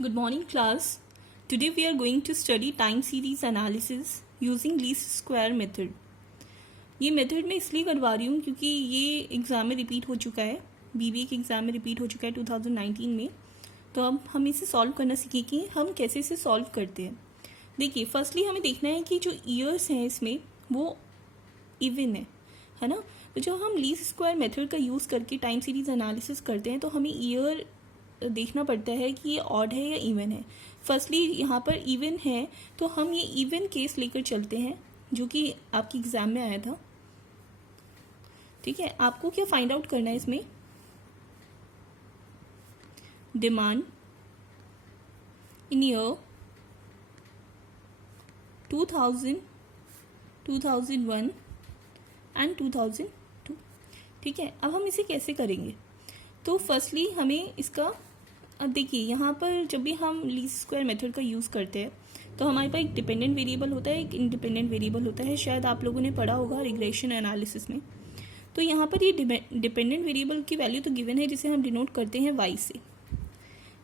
Good morning, class. Today we are going to study time series analysis using least square method. ये method मैं इसलिए करवा रही हूँ क्योंकि ये एग्ज़ाम में रिपीट हो चुका है, बीबीए के एग्ज़ाम में रिपीट हो चुका है 2019 में. तो अब हम इसे सॉल्व करना सीखें कि हम कैसे इसे सॉल्व करते हैं. देखिए, फर्स्टली हमें देखना है कि जो ईयर्स हैं इसमें वो इवन है ना. तो जब हम लीस्ट स्क्वायर मेथड का यूज़ करके टाइम सीरीज एनालिसिस करते हैं तो हमें ईयर देखना पड़ता है कि ये ऑड है या इवन है. फर्स्टली यहाँ पर इवन है तो हम ये इवन केस लेकर चलते हैं जो कि आपकी एग्ज़ाम में आया था. ठीक है, आपको क्या फाइंड आउट करना है इसमें? Demand in year 2000, 2001 and 2002. ठीक है, अब हम इसे कैसे करेंगे? तो फर्स्टली हमें इसका, अब देखिए यहाँ पर जब भी हम लीस्ट स्क्वायर मेथड का यूज़ करते हैं तो हमारे पास एक डिपेंडेंट वेरिएबल होता है, एक इंडिपेंडेंट वेरिएबल होता है. शायद आप लोगों ने पढ़ा होगा रिग्रेशन एनालिसिस में. तो यहाँ पर ये डिपेंडेंट वेरिएबल की वैल्यू तो गिवन है जिसे हम डिनोट करते हैं वाई से.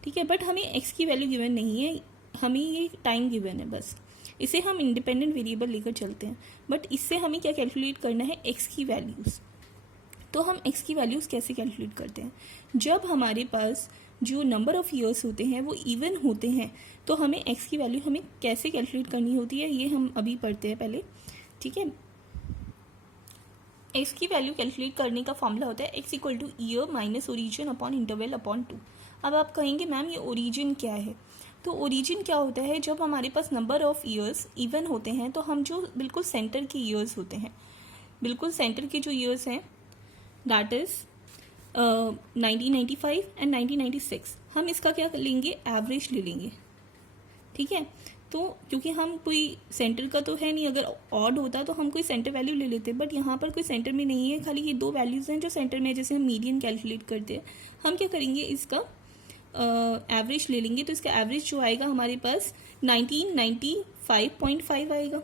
ठीक है, बट हमें एक्स की वैल्यू गिवन नहीं है, हमें ये टाइम गिवन है बस. इसे हम इंडिपेंडेंट वेरिएबल लेकर चलते हैं, बट इससे हमें क्या कैलकुलेट करना है? एक्स की वैल्यूज़. तो हम एक्स की वैल्यूज़ कैसे कैलकुलेट करते हैं? जब हमारे पास जो नंबर ऑफ़ ईयर्स होते हैं वो इवन होते हैं तो हमें एक्स की वैल्यू हमें कैसे कैलकुलेट करनी होती है ये हम अभी पढ़ते हैं पहले. ठीक है, एक्स की वैल्यू कैलकुलेट करने का फॉर्मूला होता है x equal two year minus origin upon interval upon 2. अब आप कहेंगे मैम ये ओरिजिन क्या है? तो ओरिजिन क्या होता है? जब हमारे पास नंबर ऑफ़ ईयर्स इवन होते हैं तो हम जो बिल्कुल सेंटर के ईयर्स होते हैं, बिल्कुल सेंटर के जो ईयर्स हैं दैट इज़ 1995 एंड 1996, हम इसका क्या लेंगे? एवरेज ले लेंगे. ठीक है, तो क्योंकि हम कोई सेंटर का तो है नहीं, अगर ऑड होता तो हम कोई सेंटर वैल्यू ले लेते, बट यहाँ पर कोई सेंटर में नहीं है, खाली ये दो वैल्यूज़ हैं जो सेंटर में है. जैसे हम मीडियन कैलकुलेट करते हैं, हम क्या करेंगे? इसका एवरेज ले लेंगे. तो इसका एवरेज जो आएगा हमारे पास 1995.5 आएगा,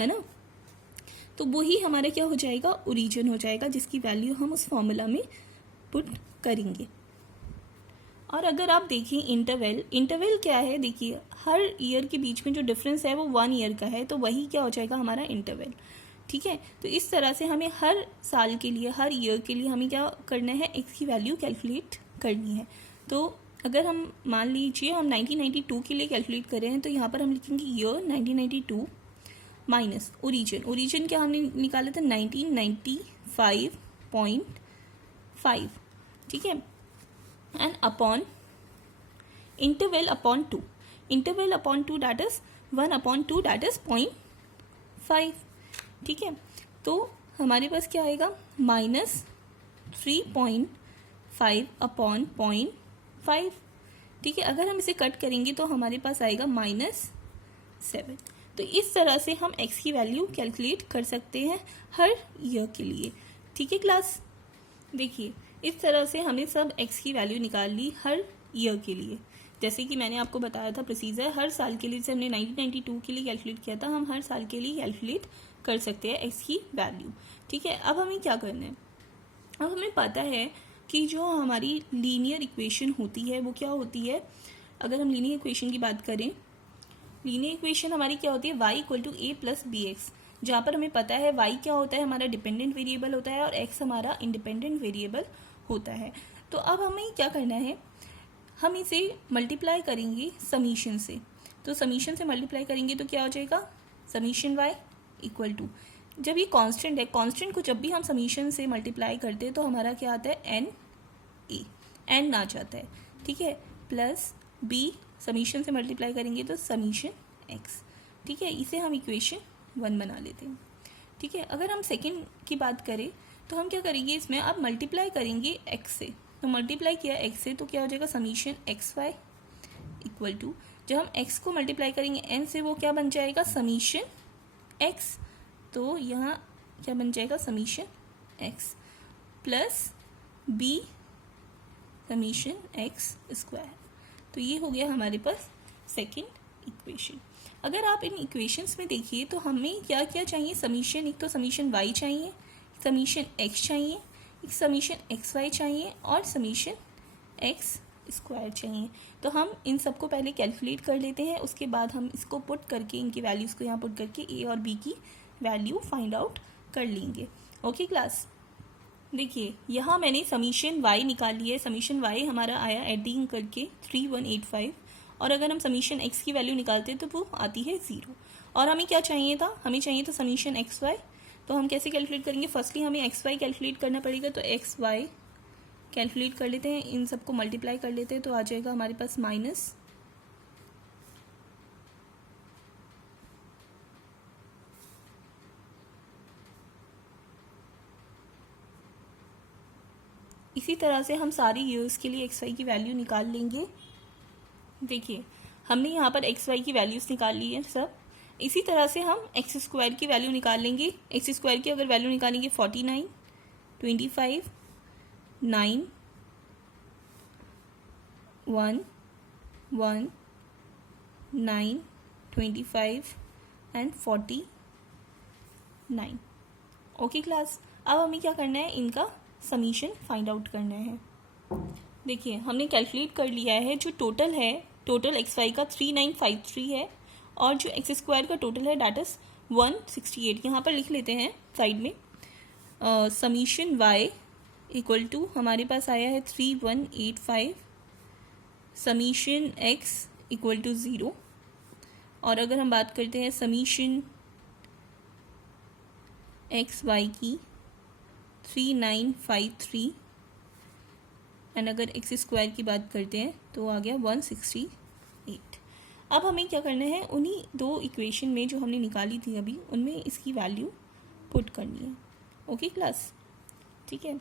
है ना. तो वही हमारा क्या हो जाएगा? ओरिजिन हो जाएगा, जिसकी वैल्यू हम उस फॉर्मूला में पुट करेंगे. और अगर आप देखें इंटरवल, इंटरवल क्या है? देखिए हर ईयर के बीच में जो डिफरेंस है वो 1 ईयर का है, तो वही क्या हो जाएगा? हमारा इंटरवल. ठीक है, तो इस तरह से हमें हर साल के लिए, हर ईयर के लिए हमें क्या करना है? एक्स की वैल्यू कैलकुलेट करनी है. तो अगर हम मान लीजिए हम 1992 के लिए कैलकुलेट कर रहे हैं तो यहाँ पर हम लिखेंगे ईयर 1992 माइनस ओरिजिन. ओरिजिन क्या हमने निकाला था? 1995.5. ठीक है, and upon interval upon 2. Interval upon 2 that is 1/2 that is 0.5. ठीक है, तो हमारे पास क्या आएगा? -3.5 अपॉन 0.5. ठीक है, अगर हम इसे कट करेंगे तो हमारे पास आएगा -7. तो इस तरह से हम x की वैल्यू कैलकुलेट कर सकते हैं हर ईयर के लिए. ठीक है क्लास, देखिए इस तरह से हमने सब x की वैल्यू निकाल ली हर ईयर के लिए. जैसे कि मैंने आपको बताया था प्रोसीजर, हर साल के लिए, जैसे हमने 1992 के लिए कैलकुलेट किया था, हम हर साल के लिए कैलकुलेट कर सकते हैं x की वैल्यू. ठीक है, अब हमें क्या करना है? अब हमें पता है कि जो हमारी लीनियर इक्वेशन होती है वो क्या होती है. अगर हम लीनियर इक्वेशन की बात करें, लीनियर इक्वेशन हमारी क्या होती है? y equal to a plus b x, जहाँ पर हमें पता है y क्या होता है? हमारा डिपेंडेंट वेरिएबल होता है और x हमारा इंडिपेंडेंट वेरिएबल होता है. तो अब हमें क्या करना है? हम इसे मल्टीप्लाई करेंगे समीशन से. तो समीशन से मल्टीप्लाई करेंगे तो क्या हो जाएगा? समीशन y इक्वल टू, जब ये कांस्टेंट है, कांस्टेंट को जब भी हम समीशन से मल्टीप्लाई करते हैं तो हमारा क्या आता है? n आ जाता है. ठीक है, प्लस b, समीशन से मल्टीप्लाई करेंगे तो समीशन x. ठीक है, इसे हम इक्वेशन 1 बना लेते हैं. ठीक है, अगर हम सेकंड की बात करें तो हम क्या करेंगे? इसमें अब मल्टीप्लाई करेंगे x से. तो मल्टीप्लाई किया x से तो क्या हो जाएगा? समीशन xy इक्वल टू, जब हम x को मल्टीप्लाई करेंगे n से वो क्या बन जाएगा? Summation x. तो यहाँ क्या बन जाएगा? Summation x plus b summation x square. तो ये हो गया हमारे पास सेकंड इक्वेशन. अगर आप इन इक्वेशंस में देखिए तो हमें क्या क्या चाहिए? समीशन, एक तो समीशन y चाहिए, समीशन x चाहिए, एक समीशन xy चाहिए और समीशन x स्क्वायर चाहिए। तो हम इन सबको पहले कैलकुलेट कर लेते हैं, उसके बाद हम इसको पुट करके, इनकी वैल्यूज़ को यहाँ पुट करके ए और बी की वैल्यू फाइंड आउट कर लेंगे। ओके क्लास, देखिए यहाँ मैंने समीशन वाई निकाल लिया है। समीशन वाई हमारा आया एडिंग करके 3185, और अगर हम समीशन एक्स की वैल्यू निकालते हैं तो वो आती है 0। और हमें क्या चाहिए था, हमें चाहिए था समीशन एक्स वाई। तो हम कैसे कैलकुलेट करेंगे, फर्स्टली हमें एक्स वाई कैलकुलेट करना पड़ेगा। तो एक्स वाई कैलकुलेट कर लेते हैं, इन सबको मल्टीप्लाई कर लेते हैं, तो आ जाएगा हमारे पास माइनस इसी तरह से हम सारी ईयर्स के लिए एक्स वाई की वैल्यू निकाल लेंगे। देखिए हमने यहाँ पर एक्स वाई की वैल्यूज़ निकाल ली है सब। इसी तरह से हम एक्स स्क्वायर की वैल्यू निकाल लेंगे। एक्स स्क्वायर की अगर वैल्यू निकालेंगे 49, 25, 9, 1, 1, 9, 25 एंड 49। ओके क्लास, अब हमें क्या करना है, इनका समीशन फाइंड आउट करना है। देखिए हमने कैलकुलेट कर लिया है, जो टोटल है, टोटल एक्स वाई का 3953 है, और जो एक्स स्क्वायर का टोटल है डैट इज़ 168। यहाँ पर लिख लेते हैं साइड में, समीशन वाई इक्वल टू हमारे पास आया है 3185, समीशन एक्स इक्वल टू 0, और अगर हम बात करते हैं समीशन एक्स वाई की 3953, एंड अगर एक्स स्क्वायर की बात करते हैं तो आ गया 168। अब हमें क्या करना है, उन्हीं दो इक्वेशन में जो हमने निकाली थी अभी, उनमें इसकी वैल्यू पुट करनी है। ओके क्लास, ठीक है।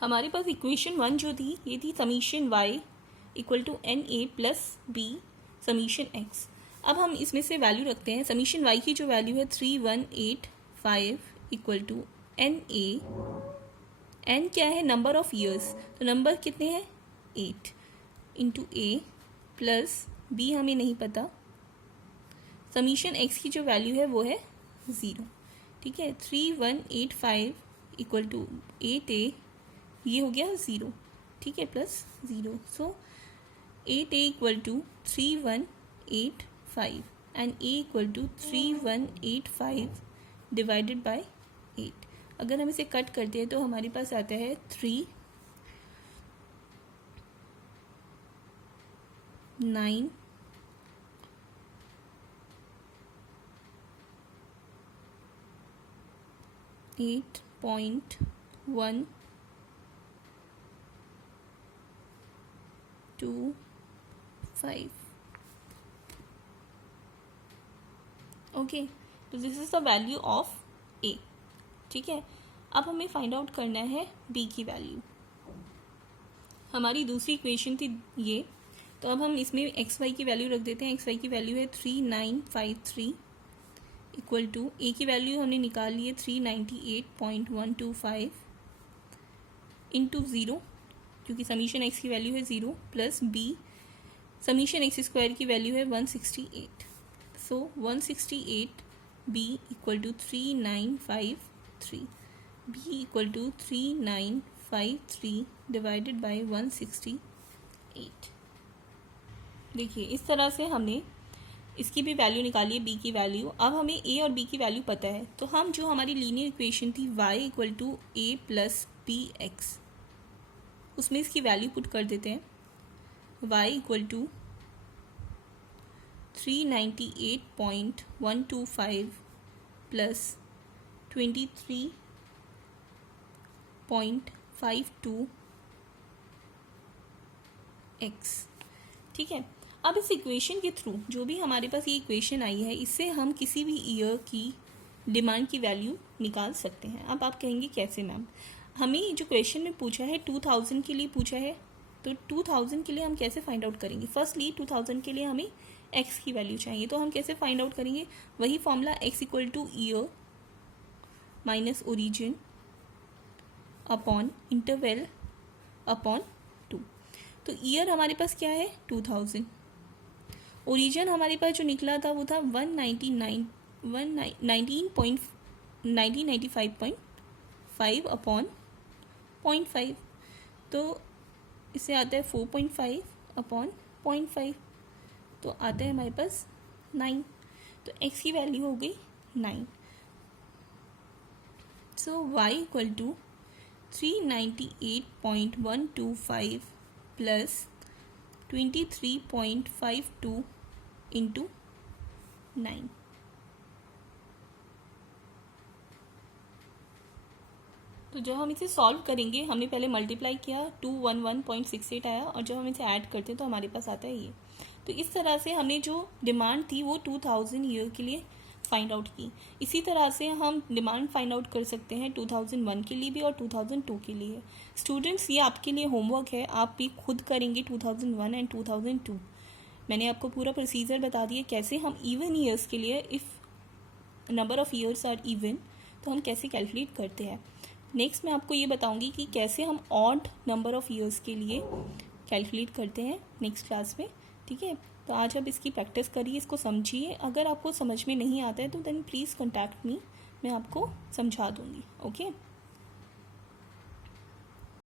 हमारे पास इक्वेशन 1 जो थी, ये थी summation y equal to n a plus b summation x. अब हम इसमें से वैल्यू रखते हैं। समीशन वाई की जो वैल्यू है 3185 equal to n a, n क्या है, नंबर ऑफ ईयर्स, तो नंबर कितने हैं 8 इंटू ए प्लस बी हमें नहीं पता, समीशन एक्स की जो वैल्यू है वो है 0। ठीक है, 3185 इक्वल टू 8a, ये हो गया 0, ठीक है, plus 0। So 8a equal to 3185 and a equal to 3185 divided by 8। अगर हम इसे कट करते हैं तो हमारे पास आता है 3, 9, 8.125। ओके, तो this is the value of a. ठीक है, अब हमें फाइंड आउट करना है बी की वैल्यू। हमारी दूसरी इक्वेशन थी ये, तो अब हम इसमें एक्स वाई की वैल्यू रख देते हैं। एक्स वाई की वैल्यू है 3953 इक्वल टू ए की वैल्यू हमने निकाल ली है 398.125 इंटू 0, क्योंकि समीशन एक्स की वैल्यू है 0, plus b summation x square की वैल्यू है 168। So 168 b equal to 3953, b equal to 3953 divided by 168। देखिए इस तरह से हमने इसकी भी वैल्यू निकाली है, बी की वैल्यू। अब हमें ए और बी की वैल्यू पता है, तो हम जो हमारी लीनियर इक्वेशन थी y equal to a plus b x, उसमें इसकी वैल्यू पुट कर देते हैं। y equal to 398.125 plus 23.52 x. ठीक है, अब इस इक्वेशन के थ्रू जो भी हमारे पास ये इक्वेशन आई है, इससे हम किसी भी ईयर की डिमांड की वैल्यू निकाल सकते हैं। अब आप कहेंगे कैसे मैम, हमें जो क्वेश्चन में पूछा है 2000 के लिए पूछा है, तो 2000 के लिए हम कैसे फाइंड आउट करेंगे। फर्स्टली 2000 के लिए हमें एक्स की वैल्यू चाहिए, तो हम कैसे फाइंड आउट करेंगे, वही formula x equal two year minus origin upon interval upon 2। तो ईयर हमारे पास क्या है 2000, ओरिजिन हमारे पास जो निकला था वो था 1995.5 अपॉन 0.5। तो इससे आता है 4.5 अपॉन 0.5, तो आता है हमारे पास 9। तो x की वैल्यू हो गई 9। So y equal to 398.125 plus 23.52 into 9। तो जब हम इसे सॉल्व करेंगे, हमने पहले मल्टीप्लाई किया 211.68 आया, और जब हम इसे ऐड करते हैं तो हमारे पास आता है ये। तो इस तरह से हमने जो डिमांड थी वो 2000 ईयर के लिए फाइंड आउट की। इसी तरह से हम डिमांड फाइंड आउट कर सकते हैं 2001 के लिए भी और 2002 के लिए। स्टूडेंट्स, ये आपके लिए होमवर्क है, आप भी खुद करेंगे 2001 एंड 2002। मैंने आपको पूरा प्रोसीजर बता दिया कैसे हम इवन ईयर्स के लिए, if number of years are even, तो हम कैसे कैलकुलेट करते हैं। नेक्स्ट मैं आपको ये बताऊंगी कि कैसे हम ऑड नंबर ऑफ़ ईयर्स के लिए कैलकुलेट करते हैं नेक्स्ट क्लास में, ठीक है। तो आज आप इसकी प्रैक्टिस करिए, इसको समझिए। अगर आपको समझ में नहीं आता है तो देन प्लीज़ कॉन्टैक्ट मी, मैं आपको समझा दूँगी। ओके।